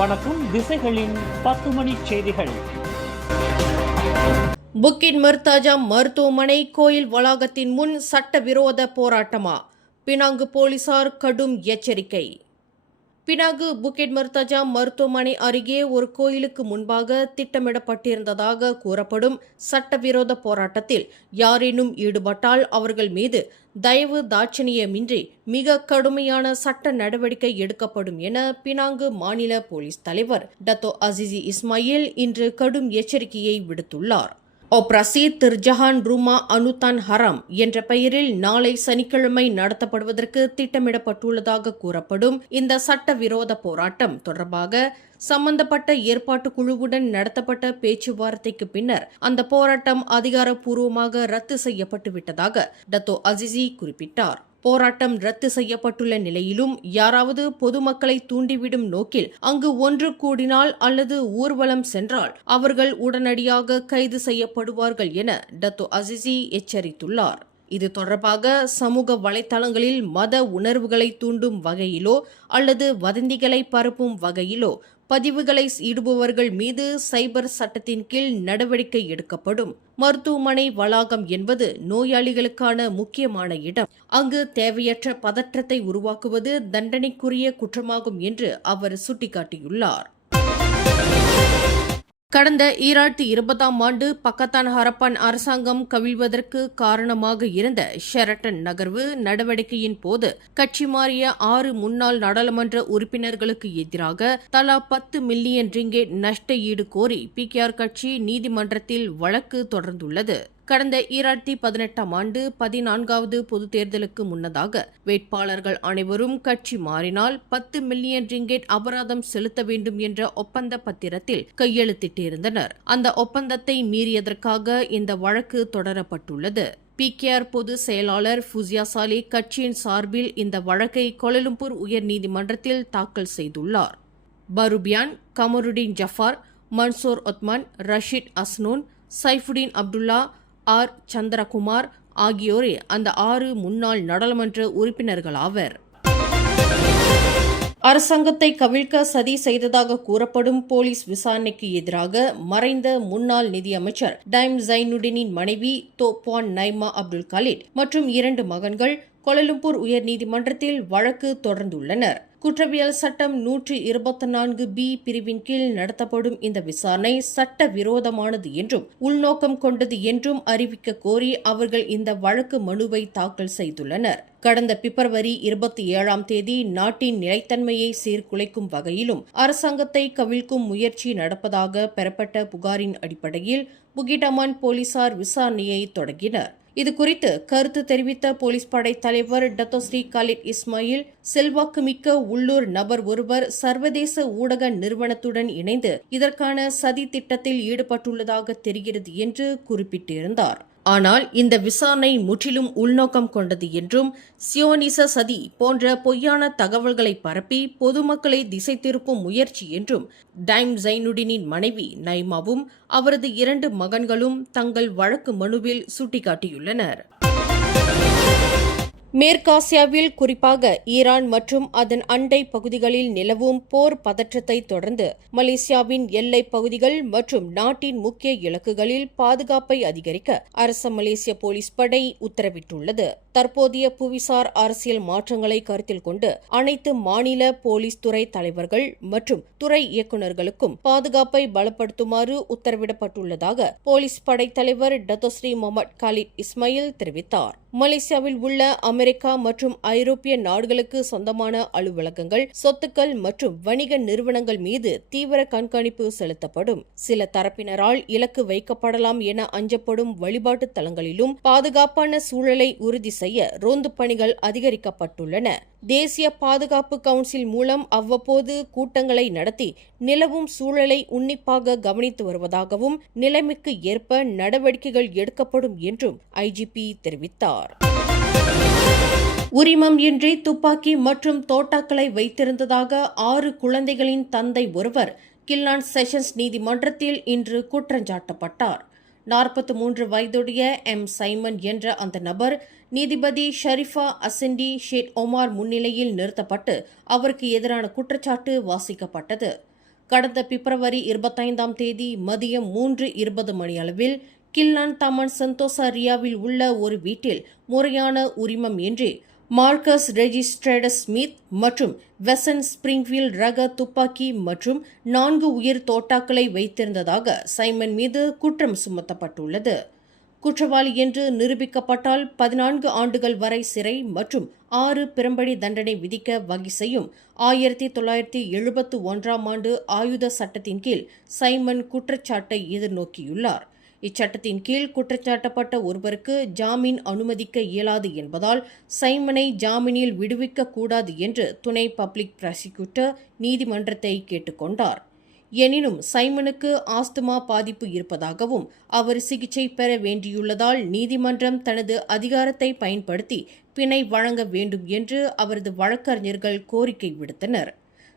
வணக்கம். திசைகளின் 10 மணி செய்திகள். புக்கிட் மர்தாஜா மருத்துவமனை கோயில் வளாகத்தின் முன் சட்டவிரோத போராட்டமா? பினாங்கு போலீசார் கடும் எச்சரிக்கை. பினாங்கு புக்கிட் மர்தாஜா மருத்துவமனை அருகே ஒரு கோயிலுக்கு முன்பாக திட்டமிடப்பட்டிருந்ததாக கூறப்படும் சட்டவிரோத போராட்டத்தில் யாரேனும் ஈடுபட்டால் அவர்கள் மீது தயவு தாட்சணியமின்றி மிக கடுமையான சட்ட நடவடிக்கை எடுக்கப்படும் என பினாங்கு மாநில போலீஸ் தலைவர் டத்தோ அசிசி இஸ்மாயில் இன்று கடும் எச்சரிக்கையை விடுத்துள்ளார். ஆப்ரசி திர்ஜஹான் ரூமா அனுதான் ஹராம் என்ற பெயரில் நாளை சனிக்கிழமை நடத்தப்படுவதற்கு திட்டமிடப்பட்டுள்ளதாக கூறப்படும் இந்த சட்டவிரோத போராட்டம் தொடர்பாக சம்பந்தப்பட்ட ஏற்பாட்டு குழுவுடன் நடத்தப்பட்ட பேச்சுவார்த்தைக்கு பின்னர் அந்த போராட்டம் அதிகாரப்பூர்வமாக ரத்து செய்யப்பட்டு விட்டதாக டத்தோ அசிசி குறிப்பிட்டார். போராட்டம் ரத்து செய்யப்பட்டுள்ள நிலையிலும் யாராவது பொதுமக்களை தூண்டிவிடும் நோக்கில் அங்கு ஒன்று கூடினால் அல்லது ஊர்வலம் சென்றால் அவர்கள் உடனடியாக கைது செய்யப்படுவார்கள் என டத்தோ அசிசி எச்சரித்துள்ளார். இது தொடர்பாக சமூக வலைதளங்களில் மத உணர்வுகளை தூண்டும் வகையிலோ அல்லது வதந்திகளை பரப்பும் வகையிலோ பதிவுகளை ஈடுபவர்கள் மீது சைபர் சட்டத்தின் கீழ் நடவடிக்கை எடுக்கப்படும். மருத்துவமனை வளாகம் என்பது நோயாளிகளுக்கான முக்கியமான இடம். அங்கு தேவையற்ற பதற்றத்தை உருவாக்குவது தண்டனைக்குரிய குற்றமாகும் என்று அவர் சுட்டிக்காட்டியுள்ளார். கடந்த 2020ஆம் ஆண்டு பக்கத்தான் ஹரப்பான் அரசாங்கம் கவிழ்வதற்கு காரணமாக இருந்த ஷெரட்டன் நகர்வு நடவடிக்கையின் போது கட்சி மாறிய 6 முன்னாள் நாடாளுமன்ற உறுப்பினர்களுக்கு எதிராக தலா 10 மில்லியன் ரிங்கெட் நஷ்ட ஈடு கோரி பிகேஆர் கட்சி நீதிமன்றத்தில் வழக்கு தொடர்ந்துள்ளது. கடந்த 2018ஆம் ஆண்டு 14வது பொதுத் தேர்தலுக்கு முன்னதாக வேட்பாளர்கள் அனைவரும் கட்சி மாறினால் 10 மில்லியன் ரிங்கெட் அபராதம் செலுத்த வேண்டும் என்ற ஒப்பந்த பத்திரத்தில் கையெழுத்திட்டிருந்தனர். அந்த ஒப்பந்தத்தை மீறியதற்காக இந்த வழக்கு தொடரப்பட்டுள்ளது. பிகேஆர் பொதுச் செயலாளர் ஃபுசியா சாலே கட்சியின் சார்பில் இந்த வழக்கை கோலாலம்பூர் உயர்நீதிமன்றத்தில் தாக்கல் செய்துள்ளார். பருபியான், கமருடீன் ஜஃபார், மன்சூர் ஒத்மான், ரஷீத் அஸ்னூன், சைஃபுடீன் அப்துல்லா, ஆர் சந்திரகுமார் ஆகியோரே அந்த 6 முன்னாள் நாடாளுமன்ற உறுப்பினர்களாவர். அரசாங்கத்தை கவிழ்க்க சதி செய்ததாக கூறப்படும் போலீஸ் விசாரணைக்கு எதிராக மறைந்த முன்னாள் நிதியமைச்சர் டைம் ஜைனுடீனின் மனைவி தோப்வான் நைமா அப்துல் கலீட் மற்றும் 2 மகன்கள் கோலாலம்பூர் உயர்நீதிமன்றத்தில் வழக்கு தொடர்ந்துள்ளனர். குற்றவியல் சட்டம் 124B பிரிவின் கீழ் நடத்தப்படும் இந்த விசாரணை சட்ட விரோதமானது என்றும் உள்நோக்கம் கொண்டது என்றும் அறிவிக்க கோரி அவர்கள் இந்த வழக்கு மனுவை தாக்கல் செய்துள்ளனர். கடந்த பிப்ரவரி 27ஆம் தேதி நாட்டின் நிலைத்தன்மையை சீர்குலைக்கும் வகையிலும் அரசாங்கத்தை கவிழ்க்கும் முயற்சி நடப்பதாக பெறப்பட்ட புகாரின் அடிப்படையில் புக்கிட் அமான் போலீசார் விசாரணையை தொடங்கினர். இதுகுறித்து கருத்து தெரிவித்த போலீஸ் படை தலைவர் டத்தோ ஸ்ரீ காலிட் இஸ்மாயில், செல்வாக்குமிக்க உள்ளூர் நபர் ஒருவர் சர்வதேச ஊடக நிறுவனத்துடன் இணைந்து இதற்கான சதி திட்டத்தில் ஈடுபட்டுள்ளதாக தெரிகிறது என்று குறிப்பிட்டிருந்தார். ஆனால் இந்த விசாரணை முற்றிலும் உள்நோக்கம் கொண்டது என்றும் சியோனிச சதி போன்ற பொய்யான தகவல்களை பரப்பி பொதுமக்களை திசை திருப்பும் முயற்சி என்றும் டைம் ஜைனுடீனின் மனைவி நைமாவும் அவரது 2 மகன்களும் தங்கள் வழக்கு மனுவில் சுட்டிக்காட்டியுள்ளனர். மேற்காசியாவில் குறிப்பாக ஈரான் மற்றும் அதன் அண்டை பகுதிகளில் நிலவும் போர் பதற்றத்தை தொடர்ந்து மலேசியாவின் எல்லைப் பகுதிகள் மற்றும் நாட்டின் முக்கிய இலக்குகளில் பாதுகாப்பை அதிகரிக்க அரச மலேசிய போலீஸ் படை உத்தரவிட்டுள்ளது. தற்போதைய புவிசார் அரசியல் மாற்றங்களை கருத்தில் கொண்டு அனைத்து மாநில போலீஸ் துறை தலைவர்கள் மற்றும் துறை இயக்குநர்களுக்கும் பாதுகாப்பை பலப்படுத்துமாறு உத்தரவிடப்பட்டுள்ளதாக போலீஸ் படை தலைவர் டத்தோ ஸ்ரீ முகமது காலிட் இஸ்மாயில் தெரிவித்தார். மலேசியாவில் உள்ள அமெரிக்கா மற்றும் ஐரோப்பிய நாடுகளுக்கு சொந்தமான அலுவலகங்கள், சொத்துக்கள் மற்றும் வணிக நிறுவனங்கள் மீது தீவிர கண்காணிப்பு செலுத்தப்படும். சில தரப்பினரால் இலக்கு வைக்கப்படலாம் என அஞ்சப்படும் வழிபாட்டு தலங்களிலும் பாதுகாப்பான சூழலை உறுதி செய்ய ரோந்து பணிகள் அதிகரிக்கப்பட்டுள்ளன. தேசிய பாதுகாப்பு கவுன்சில் மூலம் அவ்வப்போது கூட்டங்களை நடத்தி நிலவும் சூழலை உன்னிப்பாக கவனித்து வருவதாகவும் நிலைமைக்கு ஏற்ப நடவடிக்கைகள் எடுக்கப்படும் என்றும் ஐஜிபி தெரிவித்தார். உரிமம் இன்றி துப்பாக்கி மற்றும் தோட்டாக்களை வைத்திருந்ததாக 6 குழந்தைகளின் தந்தை ஒருவர் கில்லான் செஷன்ஸ் நீதிமன்றத்தில் இன்று குற்றஞ்சாட்டப்பட்டார். 43 வயதுடைய சைமன் என்ற அந்த நபர் நீதிபதி ஷரிஃபா அசெண்டி ஷேட் ஒமார் முன்னிலையில் நிறுத்தப்பட்டு அவருக்கு எதிரான குற்றச்சாட்டு வாசிக்கப்பட்டது. கடந்த பிப்ரவரி 25ஆம் தேதி மதியம் 3:20 மணியளவில் கில்லான் தமன் சந்தோசா ரியாவில் உள்ள ஒரு வீட்டில் முறையான உரிமம் இன்றி மார்க்கஸ் ரெஜிஸ்ட்ரேடஸ் ஸ்மித் மற்றும் வெசன் ஸ்பிரிங்ஃபீல்ட் ரக துப்பாக்கி மற்றும் 4 உயிர் தோட்டாக்களை வைத்திருந்ததாக சைமன் மீது குற்றம் சுமத்தப்பட்டுள்ளது. குற்றவாளி என்று நிரூபிக்கப்பட்டால் 14 ஆண்டுகள் வரை சிறை மற்றும் 6 பிரம்படி தண்டனை விதிக்க வகை செய்யும் 1971ஆம் ஆண்டு ஆயுத சட்டத்தின் கீழ் சைமன் குற்றச்சாட்டை எதிர்நோக்கியுள்ளார். இச்சட்டத்தின் கீழ் குற்றச்சாட்டப்பட்ட ஒருவருக்கு ஜாமீன் அனுமதிக்க இயலாது என்பதால் சைமனை ஜாமீனில் விடுவிக்க கூடாது என்று துணை பப்ளிக் பிராசிக்யூட்டர் நீதிமன்றத்தை கேட்டுக்கொண்டார். எனினும் சைமனுக்கு ஆஸ்துமா பாதிப்பு இருப்பதாகவும் அவர் சிகிச்சை பெற வேண்டியுள்ளதால் நீதிமன்றம் தனது அதிகாரத்தை பயன்படுத்தி பிணை வழங்க வேண்டும் என்று அவரது வழக்கறிஞர்கள் கோரிக்கை விடுத்தனர்.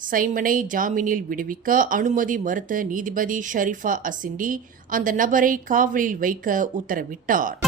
சைமனை ஜாமீனில் விடுவிக்க அனுமதி மறுத்த நீதிபதி ஷரீஃபா அசிண்டி அந்த நபரை காவலில் வைக்க உத்தரவிட்டார்.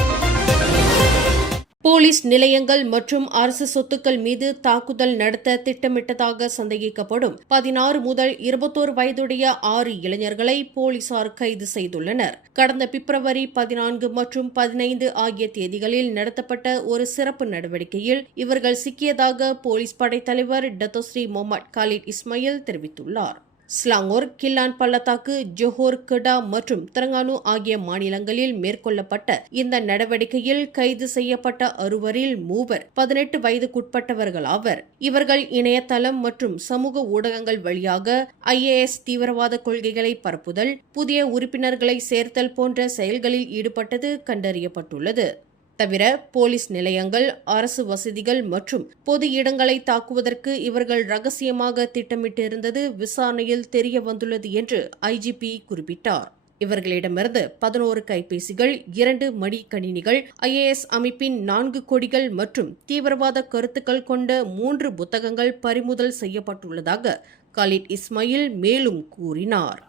போலீஸ் நிலையங்கள் மற்றும் அரசு சொத்துக்கள் மீது தாக்குதல் நடத்த திட்டமிட்டதாக சந்தேகிக்கப்படும் 16 முதல் 21 வயதுடைய 6 இளைஞர்களை போலீசார் கைது செய்துள்ளனர். கடந்த பிப்ரவரி 14 மற்றும் 15 ஆகிய தேதிகளில் நடத்தப்பட்ட ஒரு சிறப்பு நடவடிக்கையில் இவர்கள் சிக்கியதாக போலீஸ் படைத்தலைவர் டத்தோஸ்ரீ முகமது காலித் இஸ்மாயில் தெரிவித்துள்ளார். ஸ்லாங்கூர், கில்லான் பள்ளத்தாக்கு, ஜோஹர், கெடா மற்றும் தெலங்கானு ஆகிய மாநிலங்களில் மேற்கொள்ளப்பட்ட இந்த நடவடிக்கையில் கைது செய்யப்பட்ட 6வரில் 3 18 வயதுக்குட்பட்டவர்களாவர். இவர்கள் இணையதளம் மற்றும் சமூக ஊடகங்கள் வழியாக IAS தீவிரவாத கொள்கைகளை பரப்புதல், புதிய உறுப்பினர்களை சேர்த்தல் போன்ற செயல்களில் ஈடுபட்டது கண்டறியப்பட்டுள்ளது. தவிர போலீஸ் நிலையங்கள், அரசு வசதிகள் மற்றும் பொது இடங்களை தாக்குவதற்கு இவர்கள் ரகசியமாக திட்டமிட்டிருந்தது விசாரணையில் தெரிய வந்துள்ளது என்று IGP குறிப்பிட்டார். இவர்களிடமிருந்து 11 கைபேசிகள், 2 மடிக்கணினிகள், IAS அமைப்பின் 4 கொடிகள் மற்றும் தீவிரவாத கருத்துக்கள் கொண்ட 3 புத்தகங்கள் பறிமுதல் செய்யப்பட்டுள்ளதாக காலித் இஸ்மாயில் மேலும் கூறினார்.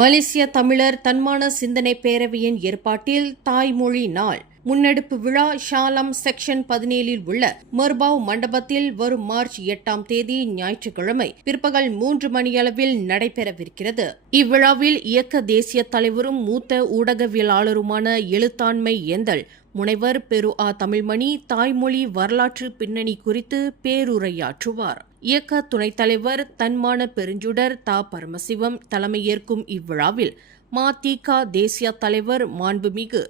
மலேசிய தமிழர் தன்மான சிந்தனை பேரவையின் ஏற்பாட்டில் தாய்மொழி நாள் முன்னெடுப்பு விழா ஷாலம் செக்ஷன் 17 உள்ள மர்பாவ் மண்டபத்தில் வரும் மார்ச் 8ஆம் தேதி ஞாயிற்றுக்கிழமை பிற்பகல் 3 மணியளவில் நடைபெறவிருக்கிறது. இவ்விழாவில் இயக்க தேசிய தலைவரும் மூத்த ஊடகவியலாளருமான எழுத்தாண்மை ஏந்தல் முனைவர் பெரு தமிழ்மணி தாய்மொழி வரலாற்று பின்னணி குறித்து பேருரையாற்றுவார். இயக்க துணைத் தலைவர் தன்மான பெருஞ்சுடர் பரமசிவம் தலைமையேற்கும் இவ்விழாவில் மதிக தேசிய தலைவர் மாண்புமிகு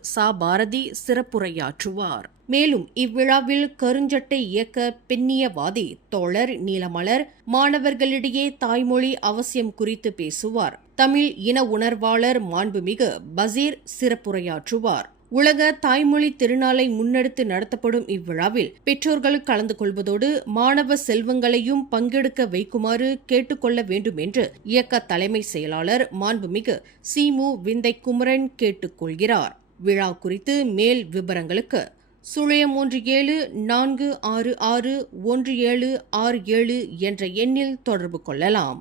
பாரதி சிறப்புரையாற்றுவார். மேலும் இவ்விழாவில் கருஞ்சட்டை இயக்க பெண்ணியவாதி தோழர் நீலமலர் மாணவர்களிடையே தாய்மொழி அவசியம் குறித்து பேசுவார். தமிழ் இன உணர்வாளர் மாண்புமிகு பசீர் சிறப்புரையாற்றுவார். உலக தாய்மொழி திருநாளை முன்னெடுத்து நடத்தப்படும் இவ்விழாவில் பெற்றோர்கள் கலந்து கொள்வதோடு மாணவ செல்வங்களையும் பங்கெடுக்க வைக்குமாறு கேட்டுக்கொள்ள வேண்டும் என்று இயக்க தலைமை செயலாளர் மாண்புமிகு சீமு விந்தை குமரன் கேட்டுக்கொள்கிறார். விழா குறித்து மேல் விவரங்களுக்கு 03746611767 என்ற எண்ணில் தொடர்பு கொள்ளலாம்.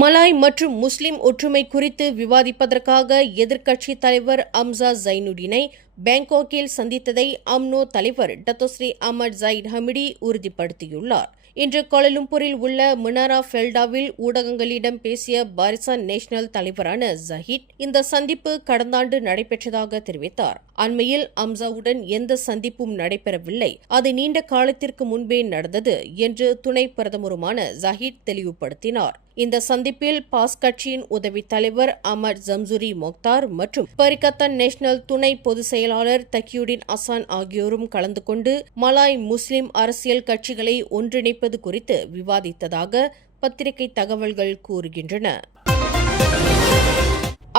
மலாய் மற்றும் முஸ்லிம் ஒற்றுமை குறித்து விவாதிப்பதற்காக எதிர்க்கட்சித் தலைவர் அம்சா ஜைனுடினை பாங்காக்கில் சந்தித்ததை அம்னோ தலைவர் டத்தோஸ்ரீ அஹமட் ஜயிட் ஹமிடி உறுதிப்படுத்தியுள்ளார். இன்று கோலாலம்பூரில் உள்ள மினாரா ஃபெல்டாவில் ஊடகங்களிடம் பேசிய பாரிசான் நேஷனல் தலைவரான ஜஹிட் இந்த சந்திப்பு கடந்த ஆண்டு நடைபெற்றதாக தெரிவித்தார். அண்மையில் அம்சாவுடன் எந்த சந்திப்பும் நடைபெறவில்லை, அது நீண்ட காலத்திற்கு முன்பே நடந்தது என்று துணை பிரதமருமான ஜஹிட் தெளிவுபடுத்தினார். இந்த சந்திப்பில் பாஸ் கட்சியின் உதவித் தலைவர் அமர் ஜம்சுரி மொக்தார் மற்றும் பரிகத்தன் நேஷனல் துணை பொதுச் செயலாளர் தக்கியுடின் அசான் ஆகியோரும் கலந்து கொண்டு மலாய் முஸ்லிம் அரசியல் கட்சிகளை ஒன்றிணைப்பது குறித்து விவாதித்ததாக பத்திரிகை தகவல்கள் கூறுகின்றன.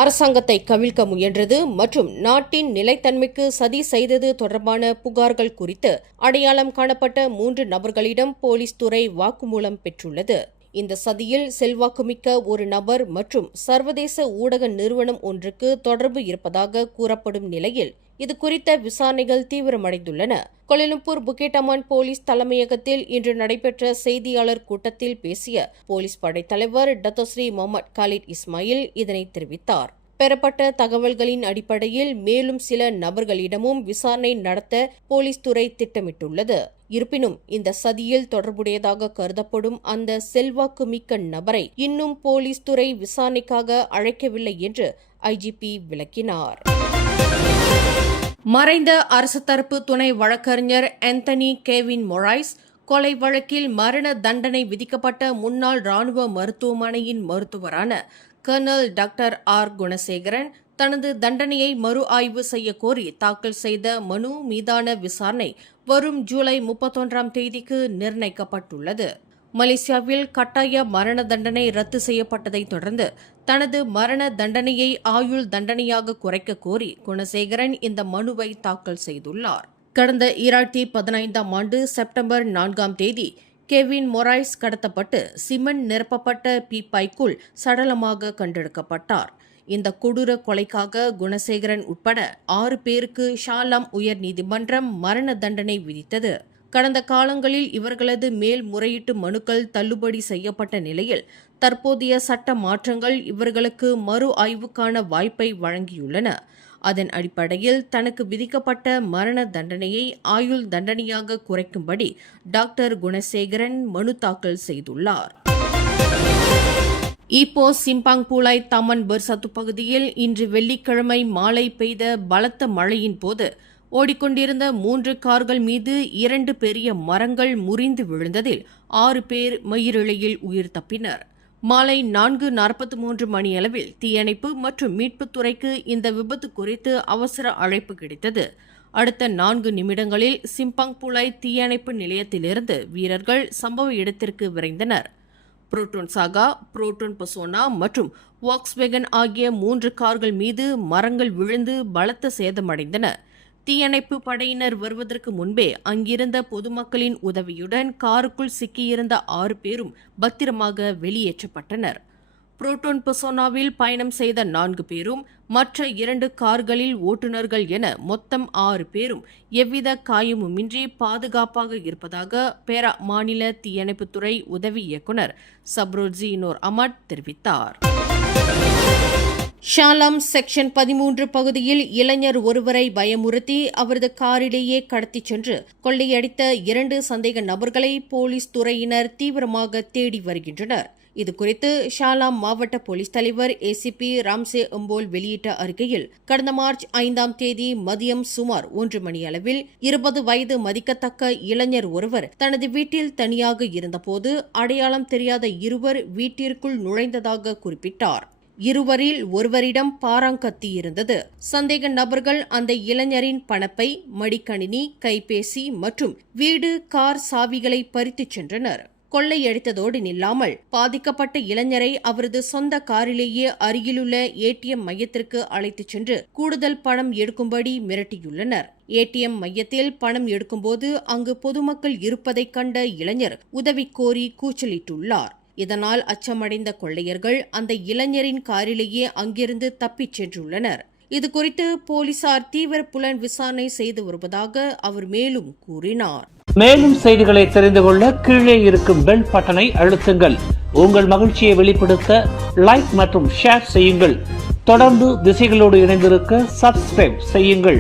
அரசாங்கத்தை கவிழ்க்க முயன்றது மற்றும் நாட்டின் நிலைத்தன்மைக்கு சதி செய்தது தொடர்பான புகார்கள் குறித்து அடையாளம் காணப்பட்ட 3 நபர்களிடம் போலீஸ் துறை வாக்குமூலம் பெற்றுள்ளது. இந்த சதியில் செல்வாக்குமிக்க ஒரு நபர் மற்றும் சர்வதேச ஊடக நிறுவனம் ஒன்றுக்கு தொடர்பு இருப்பதாக கூறப்படும் நிலையில் இது குறித்த விசாரணைகள் தீவிரமடைந்துள்ளன. கோலாலம்பூர் புக்கெட் அமான் போலீஸ் தலைமையகத்தில் இன்று நடைபெற்ற செய்தியாளர் கூட்டத்தில் பேசிய போலீஸ் படைத்தலைவர் டத்தோஸ்ரீ முகமது காலித் இஸ்மாயில் இதனை தெரிவித்தார். பெறப்பட்ட தகவல்களின் அடிப்படையில் மேலும் சில நபர்களிடமும் விசாரணை நடத்த போலீஸ் துறை திட்டமிட்டுள்ளது. இருப்பினும் இந்த சதியில் தொடர்புடையதாக கருதப்படும் அந்த செல்வாக்கு மிக்க நபரை இன்னும் போலீஸ் துறை விசாரணைக்காக அழைக்கவில்லை என்று ஐஜிபி விளக்கினார். மறைந்த அரசு தரப்பு துணை வழக்கறிஞர் ஆந்தனி கேவின் மொரைஸ் கொலை வழக்கில் மரண தண்டனை விதிக்கப்பட்ட முன்னாள் ராணுவ மருத்துவமனையின் மருத்துவரான கர்னல் டாக்டர் ஆர் குணசேகரன் தனது தண்டனையை மறு ஆய்வு செய்ய கோரி தாக்கல் செய்த மனு மீதான விசாரணை வரும் ஜூலை 31ஆம் தேதிக்கு நிர்ணயிக்கப்பட்டுள்ளது. மலேசியாவில் கட்டாய மரண தண்டனை ரத்து செய்யப்பட்டதைத் தொடர்ந்து தனது மரண தண்டனையை ஆயுள் தண்டனையாக குறைக்க கோரி குணசேகரன் இந்த மனுவை தாக்கல் செய்துள்ளார். கடந்த 2015ஆம் ஆண்டு செப்டம்பர் 4ஆம் தேதி கெவின் மொரைஸ் கடத்தப்பட்டு சிமெண்ட் நிரப்பப்பட்ட பீப்பாய்க்குள் சடலமாக கண்டெடுக்கப்பட்டார். இந்த கொடூர கொலைக்காக குணசேகரன் உட்பட 6 பேருக்கு ஷாலாம் உயர் நீதிமன்றம் மரண தண்டனை விதித்தது. கடந்த காலங்களில் இவர்களது மேல்முறையீட்டு மனுக்கள் தள்ளுபடி செய்யப்பட்ட நிலையில் தற்போதைய சட்ட மாற்றங்கள் இவர்களுக்கு மறு ஆய்வுக்கான வாய்ப்பை வழங்கியுள்ளன. அதன் அடிப்படையில் தனக்கு விதிக்கப்பட்ட மரண தண்டனையை ஆயுள் தண்டனையாக குறைக்கும்படி டாக்டர் குணசேகரன் மனு தாக்கல் செய்துள்ளார். Ipoh Simpang Pulai Thaman Bersatu பகுதியில் இன்று வெள்ளிக்கிழமை மாலை பெய்த பலத்த மழையின் போது ஓடிக்கொண்டிருந்த 3 கார்கள் மீது 2 பெரிய மரங்கள் முறிந்து விழுந்ததில் 6 பேர் மயிரிழையில் உயிர் தப்பினர். மாலை 4:43 மணியளவில் தீயணைப்பு மற்றும் மீட்புத் துறைக்கு இந்த விபத்து குறித்து அவசர அழைப்பு கிடைத்தது. அடுத்த 4 நிமிடங்களில் சிம்பாங் பூலாய் தீயணைப்பு நிலையத்திலிருந்து வீரர்கள் சம்பவ இடத்திற்கு விரைந்தனர். புரோட்டோன் சாகா, புரோட்டோன் பசோனா மற்றும் வாக்ஸ்வேகன் ஆகிய 3 கார்கள் மீது மரங்கள் விழுந்து பலத்த சேதமடைந்தன. தீயணைப்பு படையினர் வருவதற்கு முன்பே அங்கிருந்த பொதுமக்களின் உதவியுடன் காருக்குள் சிக்கியிருந்த 6 பேரும் பத்திரமாக வெளியேற்றப்பட்டனர். புரோட்டோன் பசோனாவில் பயணம் செய்த 4 பேரும் மற்ற 2 கார்களில் ஓட்டுநர்கள் என மொத்தம் 6 பேரும் எவ்வித காயமுமின்றி பாதுகாப்பாக இருப்பதாக பேரா மாநில தீயணைப்புத்துறை உதவி இயக்குநர் சப்ரோஜி நோர் அமட் தெரிவித்தார். ஷாலாம் செக்ஷன் 13 பகுதியில் இளைஞர் ஒருவரை பயமுறுத்தி அவரது காரிலேயே கடத்திச் சென்று கொள்ளையடித்த 2 சந்தேக நபர்களை போலீஸ் துறையினர் தீவிரமாக தேடி வருகின்றனர். இதுகுறித்து ஷாலாம் மாவட்ட போலீஸ் தலைவர் ஏசிபி ராம்சே அம்போல் வெளியிட்ட அறிக்கையில், கடந்த மார்ச் 5ஆம் தேதி மதியம் சுமார் 1 மணியளவில் 20 வயது மதிக்கத்தக்க இளைஞர் ஒருவர் தனது வீட்டில் தனியாக இருந்தபோது அடையாளம் தெரியாத இருவர் வீட்டிற்குள் நுழைந்ததாக குறிப்பிட்டார். இருவரில் ஒருவரிடம் பாராங்கத்தி இருந்தது. சந்தேக நபர்கள் அந்த இளைஞரின் பணப்பை, மடிக்கணினி, கைபேசி மற்றும் வீடு, கார் சாவிகளை பறித்துச் சென்றனர். கொள்ளையடித்ததோடு நில்லாமல் பாதிக்கப்பட்ட இளைஞரை அவரது சொந்த காரிலேயே அருகிலுள்ள ஏடிஎம் மையத்திற்கு அழைத்துச் சென்று கூடுதல் பணம் எடுக்கும்படி மிரட்டியுள்ளனர். ஏடிஎம் மையத்தில் பணம் எடுக்கும்போது அங்கு பொதுமக்கள் இருப்பதைக் கண்ட இளைஞர் உதவி கோரி கூச்சலிட்டுள்ளார். இதனால் அச்சமடைந்த கொள்ளையர்கள் அந்த இளைஞரின் காரிலேயே அங்கிருந்து தப்பிச் சென்றுள்ளனர். இதுகுறித்து போலீசார் தீவிர புலன் விசாரணை செய்து வருவதாக அவர் மேலும் கூறினார். மேலும் செய்திகளை தெரிந்து கொள்ள கீழே இருக்கும் பெல் பட்டனை அழுத்துங்கள். உங்கள் மகிழ்ச்சியை வெளிப்படுத்த லைக் மற்றும் ஷேர் செய்யுங்கள். தொடர்ந்து திசைகளோடு இணைந்திருக்க சப்ஸ்கிரைப் செய்யுங்கள்.